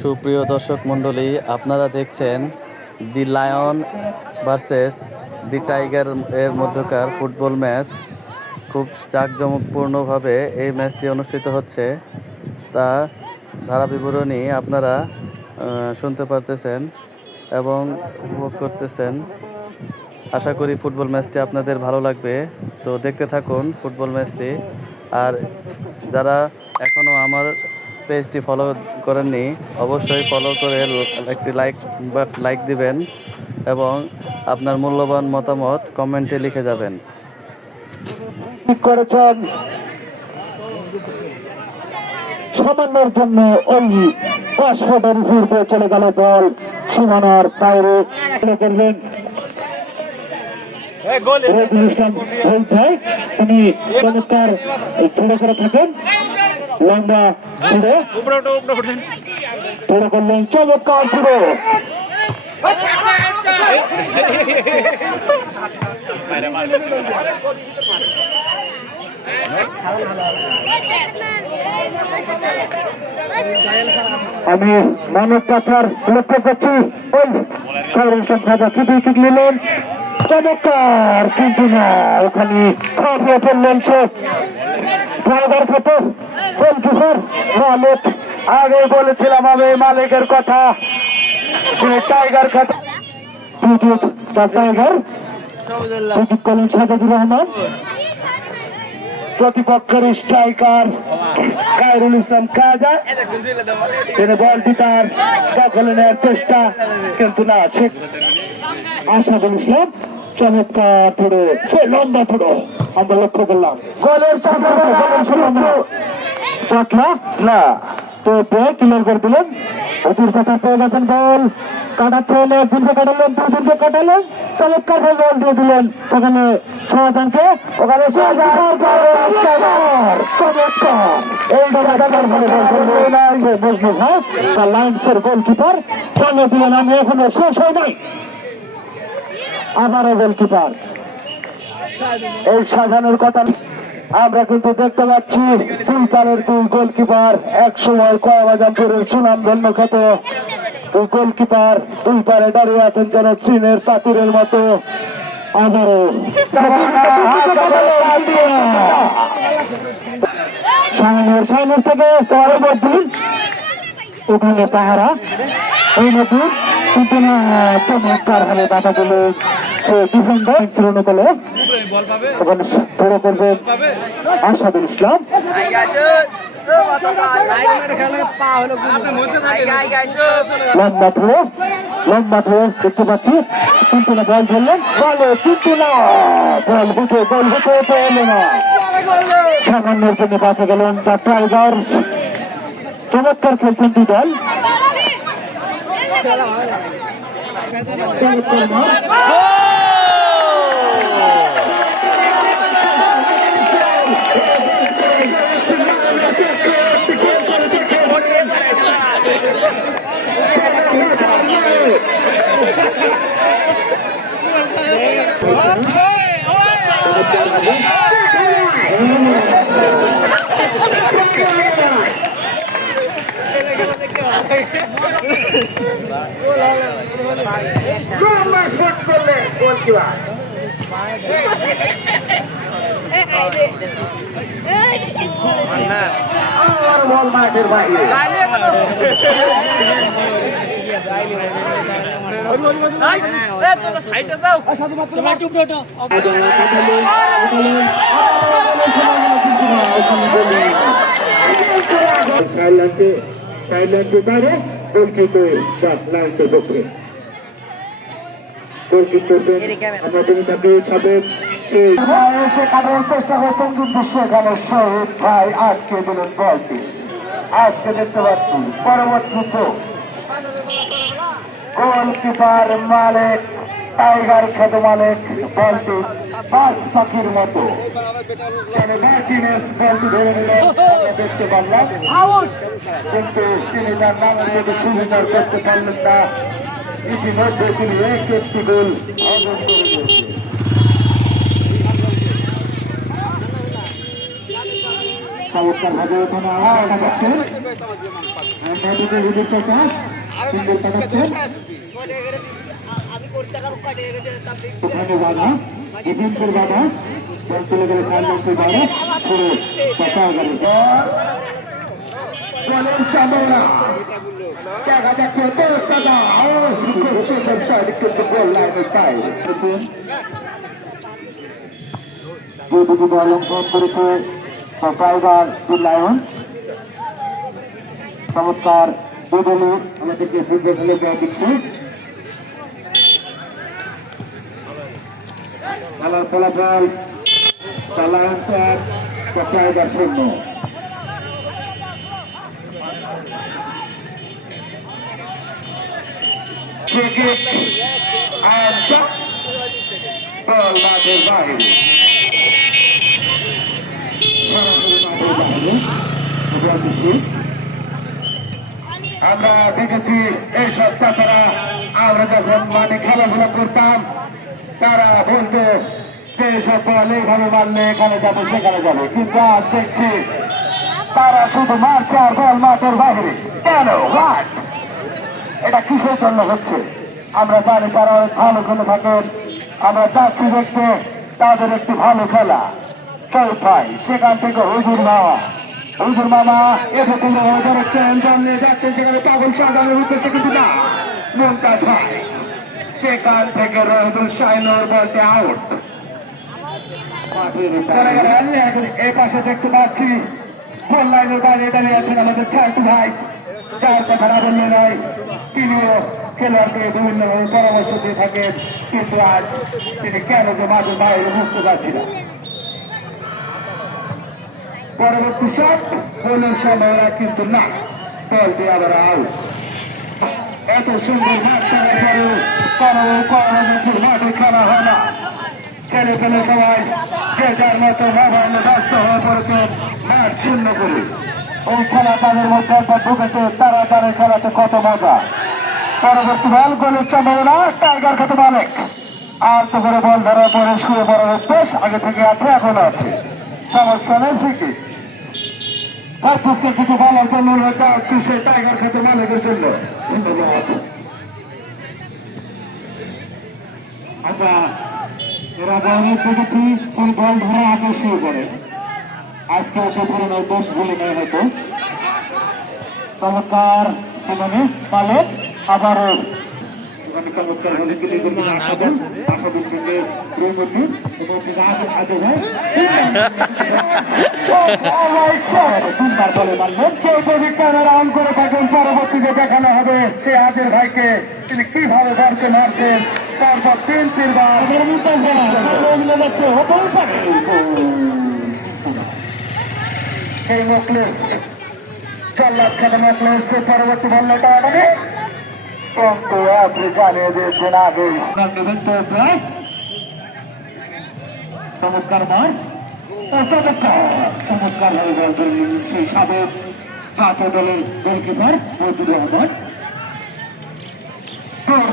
সুপ্রিয় দর্শক মণ্ডলী, আপনারা দেখছেন দি লায়ন ভার্সেস দি টাইগার এর মধ্যকার ফুটবল ম্যাচ। খুব জাঁকজমকপূর্ণভাবে এই ম্যাচটি অনুষ্ঠিত হচ্ছে, তা ধারা বিবরণী আপনারা শুনতে পারতেছেন এবং উপভোগ করতেছেন। আশা করি ফুটবল ম্যাচটি আপনাদের ভালো লাগবে, তো দেখতে থাকুন ফুটবল ম্যাচটি। আর যারা এখনও আমার পেজটি ফলো করেননি, অবশ্যই ফলো করে একটি লাইক দিবেন এবং আপনার মূল্যবান মতামত কমেন্টে লিখে যাবেন। করেছেন সামান্যর জন্য ওই 5 ফুটের উপরে চলে গেল বল সীমানার বাইরে করবেন উনি চমৎকার ধরে করে থাকেন, লম্বা ধরে করলেন চমৎকার পুরো আমি মানব পাচার লক্ষ্য করছি। ওই কারণ সংখ্যা কি নিলেন চমৎকার, কিন্তু না ওখানে খাপিয়ে ফেললেন সে টাইগার খেতে গোলকিপার মালিক। আগে বলেছিলাম আমি মালিকের কথা, টাইগার খেতে টাইগার করেন সাজাদুর রহমান, প্রতিপক্ষের স্ট্রাইকার খায়রুল ইসলাম কাজা, তিনি বলটি তার দখলে নেওয়ার চেষ্টা, কিন্তু না সে আসাদুল ইসলাম চমৎকার পুরো সে লম্বা পুরো আমরা লক্ষ্য করলাম গোলের না তো ক্লিয়ার করে দিলেন। অতির চাপা পেয়ে গেছেন, বল কাটাচ্ছেন, একদিনকে কাটালেন, দুদিনকে কাটালেন, চমৎকার বল দিয়ে দিলেন সেখানে সমাধানকে, ওখানে লাইন্সের গোলকিপার সঙ্গে দিলেন। আমি এখনো শেষ হয় নাই, আবারও গোলকিপার এই সাজানোর কথা আমরা কিন্তু দেখতে পাচ্ছি। দুই পারের দুই গোলকিপার এক সময় কয়াবাজামপুরের সুনাম ধন্য খ্যাত দুই গোলকিপার দুই পারে দাঁড়িয়ে আছেন যেন চীনের পাথরের মতো। আবারও সামনের থেকে পরবর্তী ওখানে পাহারা এই নতুন কিন্তু না চমৎকার ভাবে বাধা দিল ডিফেন্ডার শ্রীনকলে, ওখানে ধরে করবে আসাদুল ইসলাম। লম্বা ধরে দেখতে পাচ্ছি, কিন্তু না বল ধরলেন, বলে কিন্তু না বল হুটে এলো না, সামান্যের জন্য বাঁচে গেলেন টাইগার। চমৎকার খেলছেন দুই দল। বল মাঠের বাইরে চেষ্টা করতেন, কিন্তু সেখানে শহীদ ভাই আটকে দিলেন বলটি। আজকে দেখতে পাচ্ছি পরবর্তী গোলকিপার মালিক টাইগার খ্যাত মালিক বলটি বাস পাখির মতো বলটি ধরে নিলেন দেখতে পারলাম, কিন্তু তিনি তার নামের মধ্যে সুবিচার করতে পারলেন না। ইতিমধ্যে তিনি একটি গোল অর্জন করে দিয়েছে। চমৎকার ভাবে ওখানে দেখা যাচ্ছে ওখানে বাধা ডিফেন্সের বাধা বল চলে গেলে সাইলেন্সের বাধা পুরো বাঁচাও গেল বলের চামড়া দেখা যাচ্ছে কিন্তু গোল লাইনে তাই যে দুটি দল অংশগ্রহণ করেছে টাইগার লায়ন চমৎকার দুদলই আমাদেরকে ফুটবল খেলে দেওয়া দিচ্ছে খেলার ফলাফল লায়ন্স 1 টাইগার 0 ক্রিকেট বল মাঠের বাইরে আমরা দেখেছি এইসব চাচারা আমরা যখন মাঠে খেলাধুলা করতাম তারা বলতো যে সব বল এইভাবে মারলে এখানে যাবে সেখানে যাবে কিন্তু আজ দেখছি তারা শুধু মারছে আর বল মাঠের বাইরে কেন এটা কিসের জন্য হচ্ছে আমরা জানি তারা অনেক ভালো খেলে থাকেন আমরা যাচ্ছি দেখতে তাদের একটি ভালো খেলা চৌক ভাই সেখান থেকে হুজুর মামা এসে তুমি ধরেছেন জল নিয়ে যাচ্ছেন সেখানে পাগল সাজানোর উদ্দেশ্যে কিন্তু না মুমতাজ ভাই সেখান থেকে রহিদুল শাহিনুর বলতে আউট চলে গেলেন এখন এ পাশে দেখতে পাচ্ছি গোল লাইনের বাইরে দাঁড়িয়ে আছেন আমাদের ছাড়টু ভাই যার কথা না বললে নয় তিনিও খেলোয়াড়কে বিভিন্নভাবে পরামর্শ দিয়ে থাকেন কিন্তু আজ তিনি কেন যে মাঝে বাইরে বুঝতে পারছি না পরবর্তী শট গোলের সম্ভাবনা কিন্তু না বলটি আবার আউট এত সুন্দর মাঠ করার পরেও কর্মবন্ধুর মাঠে খেলা হয় না ছেলে পেলে সবাই যে যার মতো মোবাইলে ব্যস্ত হয়ে পড়েছে মাঠ শূন্য করে এই খেলা তাদের মধ্যে একবার ঢুকেছে তারা তারা খেলাতে কত মজা পরবর্তী বল গোলের সম্ভাবনা টাইগার খেতে মালিক আর তো করে বল ধরার পরে শুয়ে পড়ার অভ্যেস আগে থেকে আছে এখনো আছে সমস্যা নেই ঠিকই কিছু বলার জন্য হচ্ছে সেই টাইগার খেতে মালিকের জন্য ধন্যবাদ আমরা এরা অনেক দেখেছি কোন বল ধরে আগে শুয়ে পড়ে আজকে এসে পুরনো দোষ বলে নেয় হয়তো চমৎকার সেখানে পালক আবারও চমৎকার আসাদুল থেকে তিনবার বলে মানবেন কেউ যদি ক্যামেরা অন করে থাকেন পরবর্তীতে দেখানো হবে সে আজের ভাইকে তিনি কিভাবে ঘরকে মারছেন তারপর তিনবার সেই নেকলেস 4 লাখ টাকা নেকলেস পরবর্তী বললেটা মানে কিন্তু আপনি জানিয়ে দিয়েছেন আগে চমৎকার মার চমৎকার ভাবে বল ধরলেন সেই সাবেক জাতীয় দলের গোলকিপার মজিদুর রহমান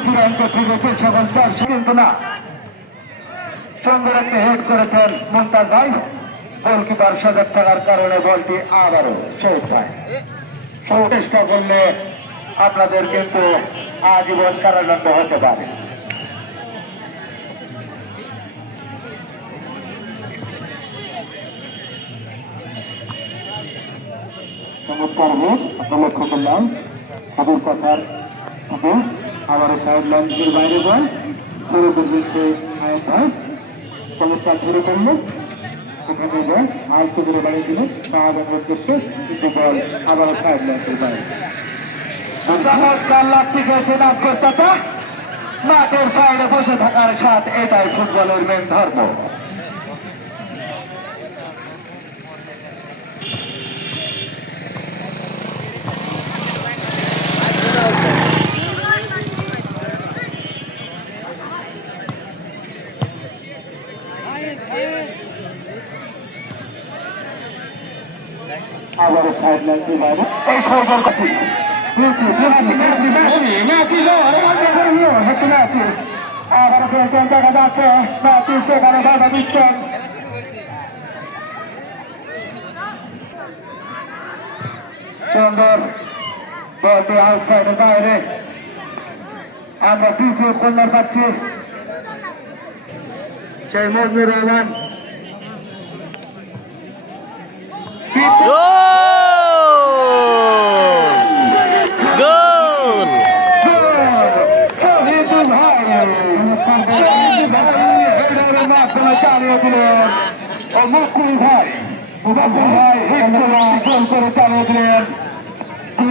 চূড়ান্ত থেকে সকল দর্শক কিন্তু না সুন্দর একটা হেড করেছেন মুমতাজ ভাই গোলকিপার সজাগ থাকার কারণে বলটি আবারও শোধ হয় চেষ্টা করলে আপনাদের কিন্তু আজীবন কারাদণ্ড হতে পারে চমৎকার হেড আমরা লক্ষ্য করলাম হাবুর কথার আবারও সাইড লাইনের বাইরে বল ধরে পর্যন্ত আয়াত হয় চমৎকার ধরে করলো সেখানে বল আলতো করে বাড়িয়ে দিল সাহায্য করতে কিন্তু বল আবারও সাইড লাইনের বাইরে চমৎকার লাগতে গেছে নামকর চাচা মাঠের সাইডে বসে থাকার সাথ এটাই ফুটবলের মেন ধর্ম আবারও সাইড লাইনের বাইরে এই সরকার কাছে দেখা যাচ্ছে সেখানে বাধা দিচ্ছেন সুন্দর বলটি আউটসাইডের বাইরে। আমরা তৃতীয় কর্নার পাচ্ছি সেই মজনুর রহমান। গোল! চালিয়ে দিলেন ও মুকুল ভাই, মুকুল ভাই গোল করে চালিয়ে দিলেন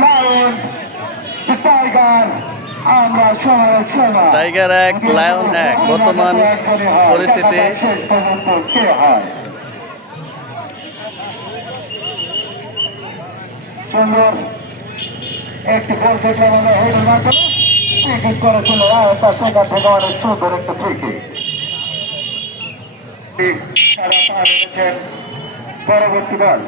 লায়ন টাইগার। আমরা সমালোচনা টাইগার 1 লায়ন 1 বর্তমান পরিস্থিতি। শেষ পর্যন্ত কে হয় সুন্দর একটি গোল থেকে আমাদের হইল না করে ফ্রি করেছিল রায়তা, সেখান থেকে অনেক সুন্দর একটা ফ্রি পরবর্তী বল।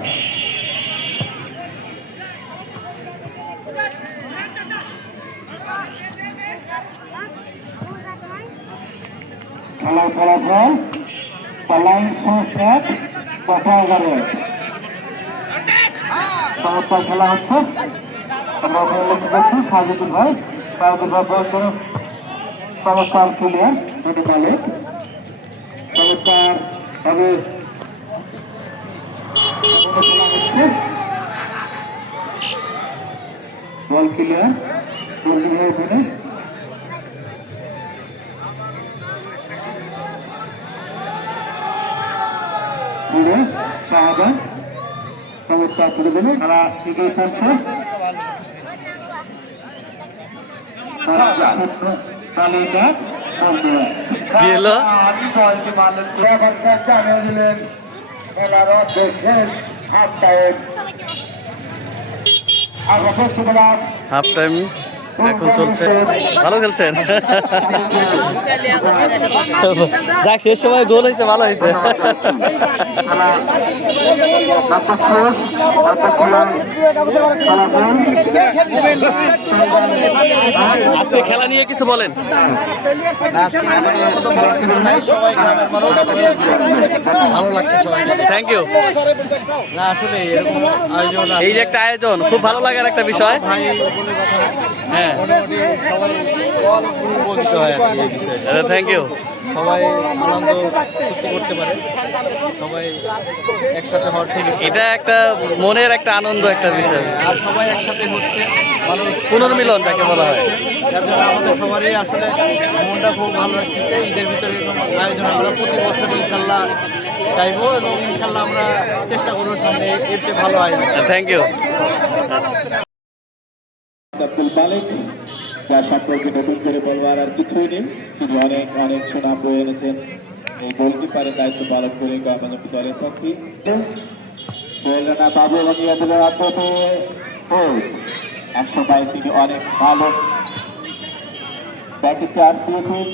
খেলায় ফলাফল পালাইন সংস্থাত কথা এগারো চমৎকার খেলা হচ্ছে। আমরা ওখানে লক্ষ্য করছি সাজুদুল ভাই, সাজুদুল ভাই বল করে চমৎকার প্লেয়ার দুটি মালিক চমৎকার ভাবে খেলা হচ্ছে। বল ক্লিয়ার সাজুদুল ভাই ওখানে শাহাদা চমৎকার করে দেবে। তারা এগিয়ে পড়ছে জানিয়ে দিলেন খেলার অর্ধেক শেষ। হাফ টাইম আমরা করতে পেলাম। হাফ টাইম এখন চলছে। ভালো খেলছেন। যাক, শেষ সময় গোল হয়েছে, ভালো হয়েছে। আজকে খেলা নিয়ে কিছু বলেন। ভালো লাগছে সবাই। Thank you. না আসলে এরকম আয়োজন এই যে একটা আয়োজন খুব ভালো লাগার একটা বিষয়। ভাই বলে কথা হ্যাঁ, মোটামুটি সবাই উপকৃত হয় আর কি এই বিষয়ে। Thank you. সবাই আনন্দ সুস্থ করতে পারে, সবাই একসাথে হওয়ার সুযোগ। এটা একটা মনের একটা আনন্দ, একটা বিষয়। আর সবাই একসাথে হচ্ছে, মানুষ পুনর্মিলন যাকে বলা হয়। যার জন্য আমাদের সবারই আসলে মনটা খুব ভালো লাগতেছে। ঈদের ভিতরে এরকম আয়োজন আমরা প্রতি বছর ইনশাল্লাহ চাইবো এবং ইনশাল্লাহ আমরা চেষ্টা করবো সামনে এর চেয়ে ভালো আয়োজন। Thank you. আব্দুল মালিক, যার সম্পর্কে নতুন করে বলবার আর কিছুই নেই। তিনি অনেক অনেক সুনাম বয়ে এনেছেন এই গোলকিপারের দায়িত্ব পালন করে গণমাধ্যম দলের পক্ষে। বাবু এবং ইয়াদের আত্মতে একসময় তিনি অনেক ভালো ব্যাকে চার দিয়েছেন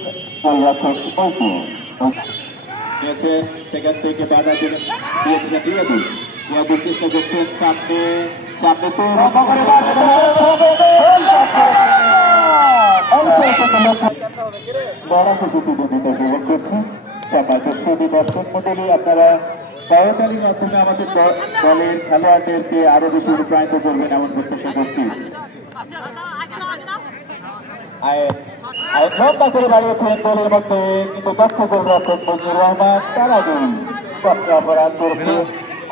গোলরক্ষক দিয়েছেন। সেখান থেকে বাধা দিয়েছিলেন ইয়াদু চেষ্টা করছেন সামনে আপনারা করতালির মাধ্যমে আমাদের দলের খেলোয়াড়দেরকে আরো বেশি উৎসাহিত করবেন এমন প্রত্যাশা করছি। লম্বা করে বাড়িয়েছেন দলের মধ্যে কিন্তু দক্ষ গোলরক্ষক মজিবুর রহমান। তার আগে চক্র অপরাধ করছে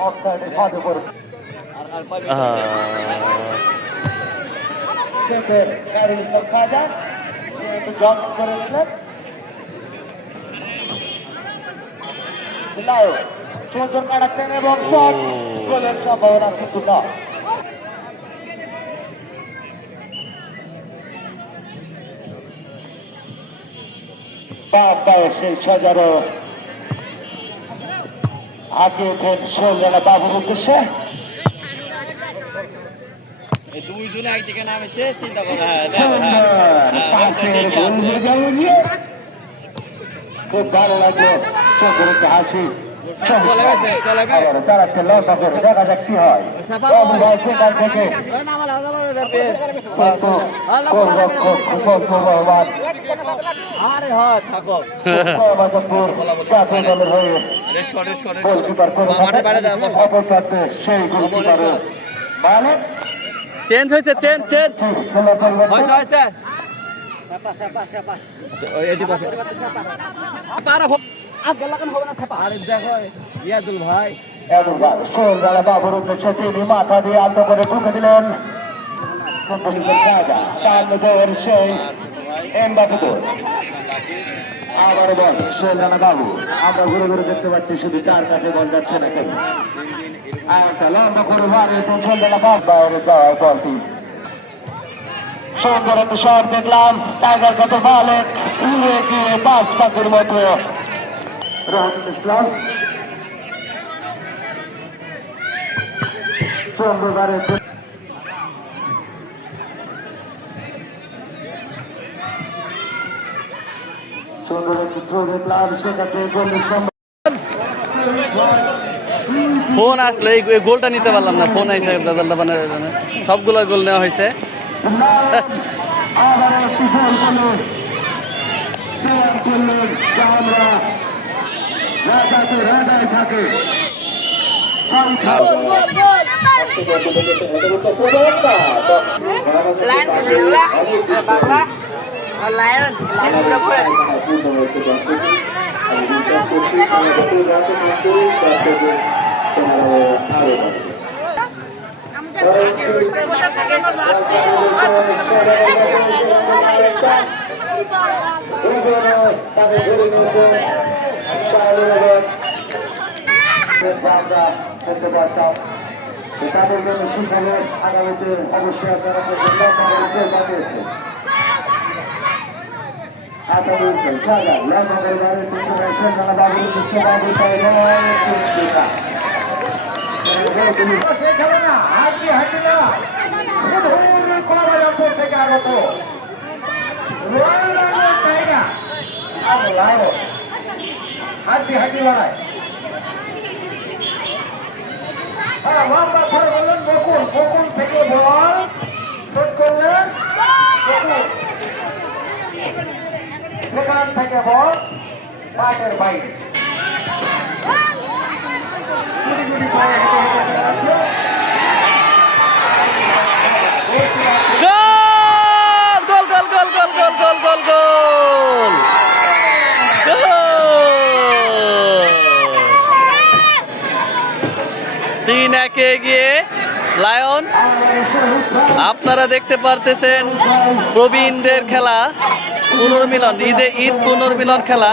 অফসাইডে সাহায্য করেছে। সুন্দর কাটাচ্ছেন এবং শট গোলের সম্ভাবনা কিন্তু না। সেই সজারো আগিয়েছেন শৈলজনা বাবুর উদ্দেশ্যে। দুইজন একদিকে নামেছে, চিন্তা করা খুব ভালো লাগলো, সুন্দর একটা হাসি। দেখা যাক কি হয়। সেখান থেকে সেই গোলকিপারের চেঞ্জ হয়েছে, চেঞ্জ চেঞ্জ খেলা পরিবর্তন হয়েছে আরে দেখো ইয়াদুল ভাই এবার সোলগালা বাবুর উদ্দেশ্যে তিনি মাথা দিয়ে আলতো করে ঢুকে দিলেন সেই এমবাপুর আবার বল সোলগালা বাবু আমরা ঘুরে ঘুরে দেখতে পাচ্ছি শুধু তার কাছে বল যাচ্ছে না কেন আচ্ছা লম্বা করে বাড়ি সোলগালা বাবু বাইরে যাওয়ার বলটি সুন্দর একটা শট দেখলাম টাইগার কত মালিক উড়ে গিয়ে পাঁচ পাখির মতো রহমতুল ইসলাম সুন্দরবারের সুন্দর একটি থ্রো দেখলাম সেটাকে গোলের ফোন আসলে এই গোলটা নিতে পারলাম না, ফোন আইসে রেজাল্টটা বানার জন্য সবগুলো গোল নেওয়া হয়েছে। আবার একটি গোল করলে আমরা রাজাকে রাজায় থাকে করতে পারতাম তাদের জন্য সুখবর আগামীতে অবশ্যই আপনারা পাঠিয়েছে হাড্ডি হাড্ডি বাড়ায় বকুল বকুল থেকে বল শট করলেন সেখান থেকে বল মাঠের বাইরে গোল গোল গোল গোল গোল গোল গোল গোল তিন একে এগিয়ে লায়ন। আপনারা দেখতে পারতেছেন প্রবীণদের খেলা পুনর্মিলন, ঈদ পুনর্মিলন খেলা।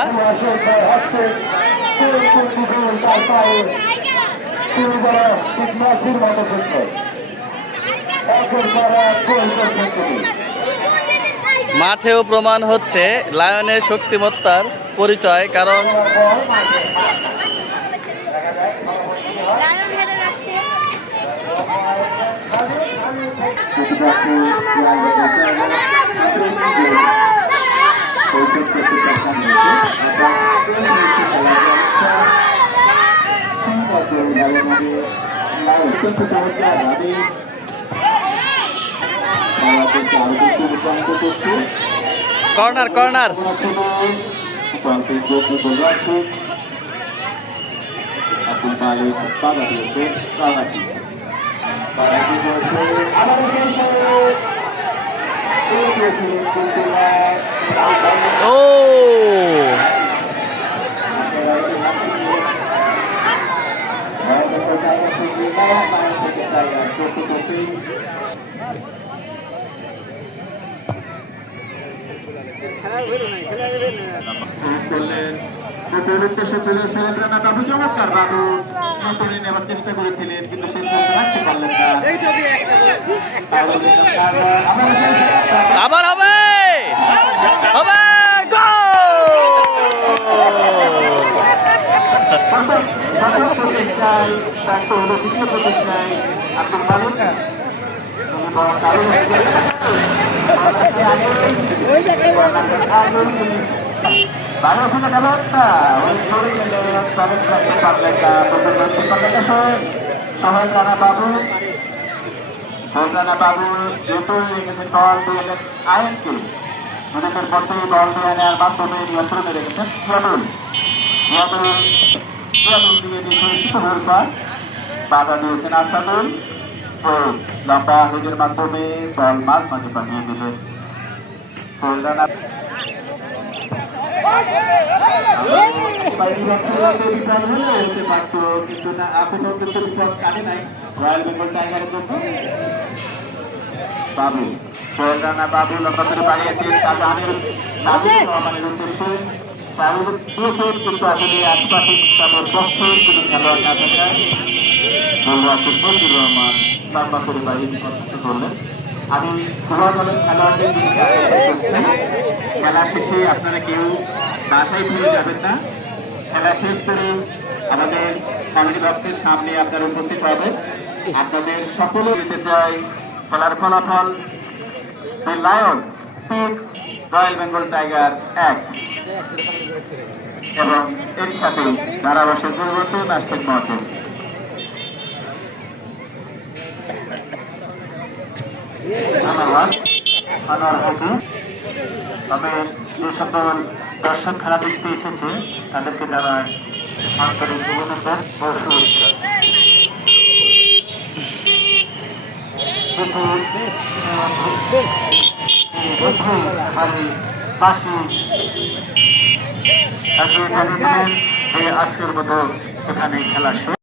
মাঠেও প্রমাণ হচ্ছে লায়নের শক্তিমত্তার পরিচয়, কারণ কর্নার কর্নার ও উদ্দেশ্যে চলে এসেছিলেন রানা বাবু, চমৎকার বাবু নতুন নেবার চেষ্টা করেছিলেন কিন্তু শেষ পর্যন্ত রাখতে পারলেন না। আবার হবে হবে প্রতিষ্ঠায় দ্বিতীয় প্রতিষ্ঠায় আব্দুল মালিক রানা বাবু আইনকে নিজেদের পর থেকে দল দিয়ে নেওয়ার মাধ্যমে নিয়ন্ত্রণে রেখেছেন দিয়ে বাধা দিয়েছেন আসাদুল। লম্বা হেডের মাধ্যমে বল মাঝ মাঝে পাঠিয়ে দিলেন ফুলদানা হতে পারত কিন্তু না এখনো কিন্তু রিপোর্ট কাটে নাই রয়্যাল বেঙ্গল টাইগারের জন্য বাবু ফুলদানা বাবু লম্বা করে বাড়িয়েছেন শাহজাহানের রহমানের উদ্দেশ্যে কিন্তু আসলে আশপাশে তাদের পক্ষের কোনো খেলোয়াড় না থাকায় বলবো আছে ফজলুর রহমান লম্বা করে বাড়িয়ে পছন্দ করলেন। আমি উভয় দলের খেলোয়াড়দের খেলা শেষে আপনারা কেউ বাসায় ফিরে যাবেন না। খেলা শেষ করে আমাদের কমিটি বক্সের সামনে আপনারা উপস্থিত পাবেন। আপনাদের সকলে যেতে চাই খেলার ফলাফল লায়ন 3 রয়্যাল বেঙ্গল টাইগার 1 এবং এর সাথে ধারাভাষ্যের পরিবর্তন নাস্তিক মহসিন। ধন্যবাদ আনোয়ার হাজি। তবে যে সকল দর্শক খেলা দেখতে এসেছে তাদেরকে জানায় আন্তরিক অভিনন্দন ও শুভেচ্ছা। আজকের মতো এখানে খেলা শেষ।